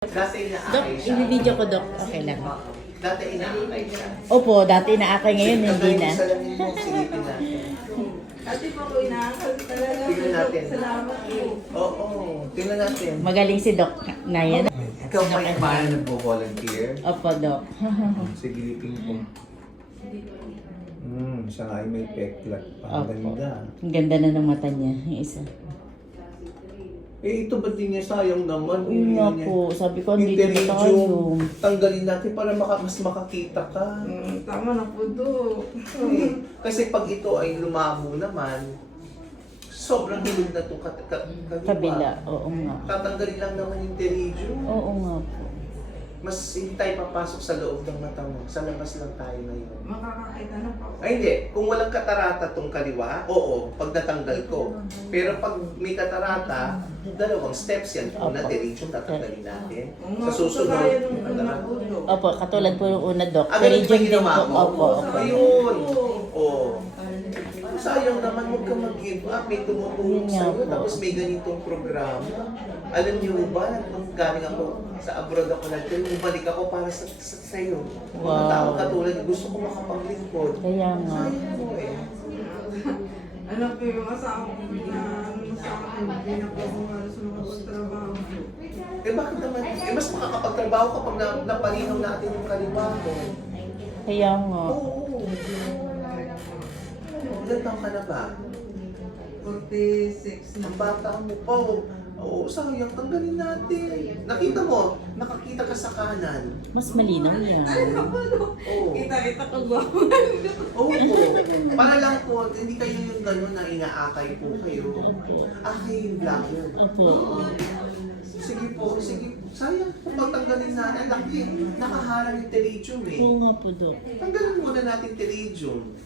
Dati Dok, inaakay siya. i-video ko, Dok. Okay lang. Dati inaakay siya. Opo, dati naakay ngayon, hindi na. Salamin mo, silipin natin. Ate po ko inaakal talaga. Tingnan natin. Salamat po. Oo, tingnan natin. Magaling si Dok na yan. Ikaw pa yung paano nagpo-volunteer? Opo, Dok. Sige, lipin ko. Siya nga ay may peklat. Ang Opo. ganda. Ang ganda na ng mata niya, yung isa. Eh, ito ba't di niya sayang naman? Yun nga po, sabi ko, andito na tayo. Tanggalin natin para mas makakita ka. Tama na po do. Eh, kasi pag ito ay lumabo naman, sobrang hilig na itong Kabila, oo nga. Tatanggalin lang naman yung pterygium. Oo nga po. Mas hindi tayo papasok sa loob ng mata mo. Sa labas lang tayo ngayon. Makakakita na po. Ay hindi, kung walang katarata tong kaliwa, oo, pag natanggal ko. Pero pag may katarata, dalawang steps yan. Una, Opo. pterygium, tatanggalin natin. Oo nga, Sa susunod, kagaya nung una katarata. po do. Opo, katulad po yung una, Dok. Ah, ganun Pterygium ba din ginawa po. mo? Opo, opo. Ayun. Oo. Sayang naman, huwag ka mag-give up. May tumutulong Yun nga sa'yo, po. tapos may ganitong programa. Alam niyo ba, nung galing ako sa abroad ako nagtun, bumalik ako para sa'yo. Mga Wow. tao katulad, gusto ko makapaglingkod. Kaya nga. Sayang mo eh. Ano po yung asawa ko na asawa ko hindi na po ako halos makapagtrabaho. Eh bakit naman, eh mas makakapagtrabaho kapag napalinaw natin yung kaliwa mo. Kaya nga. Oo. Ilan taong ka na ba? 46 na Ang bata mo pa. Oo, sayang, tanggalin natin. Nakita mo, nakakita ka sa kanan. Mas malinaw yan. Oo. Kita-kita ko ba? Oo po. Para lang po, hindi kayo yung gano'n na inaakay po kayo. Akay yung vlogger. Opo. Sige po, sige. Sayang, kung pagtanggalin natin, laki. Nakaharang yung pterygium eh. Oo nga po, Dok. Tanggalin muna natin pterygium.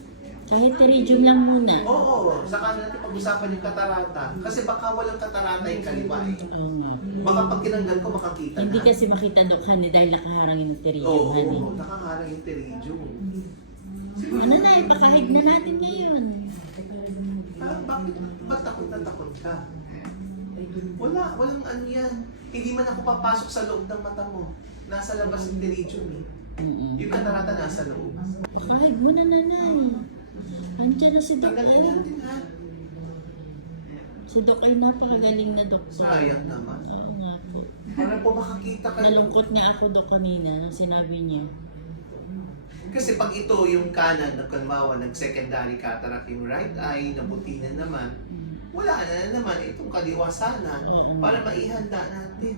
Kahit pterygium lang muna. Oo, saka natin pag-usapan yung katarata. Kasi baka walang katarata yung kaliwa eh. Oo nga. Baka pag tinanggal ko, makakita Hindi na. kasi makita, Dok, honey, dahil nakaharang yung pterygium, Oo, honey. nakaharang yung pterygium. Ano na, ipakahig na natin ngayon. Ah, bakit? Ba't takot na takot ka? Walang ano yan. Hindi man ako papasok sa loob ng mata mo. Nasa labas yung pterygium eh. Yung katarata nasa loob. Pakahig mo na, nanay. Andiyan na si Dok. Tanggalin natin ha. Si Dok ay napakagaling na doktor. Sayang naman. Oo nga po. Para po makakita kayo. Nalungkot nga ako, Dok, kanina nang sinabi niya. Kasi pag ito yung kanan na kalmawa, nag-secondary cataract yung right eye, nabutinan naman, wala na naman itong kaliwasanan Oo. para maihanda natin.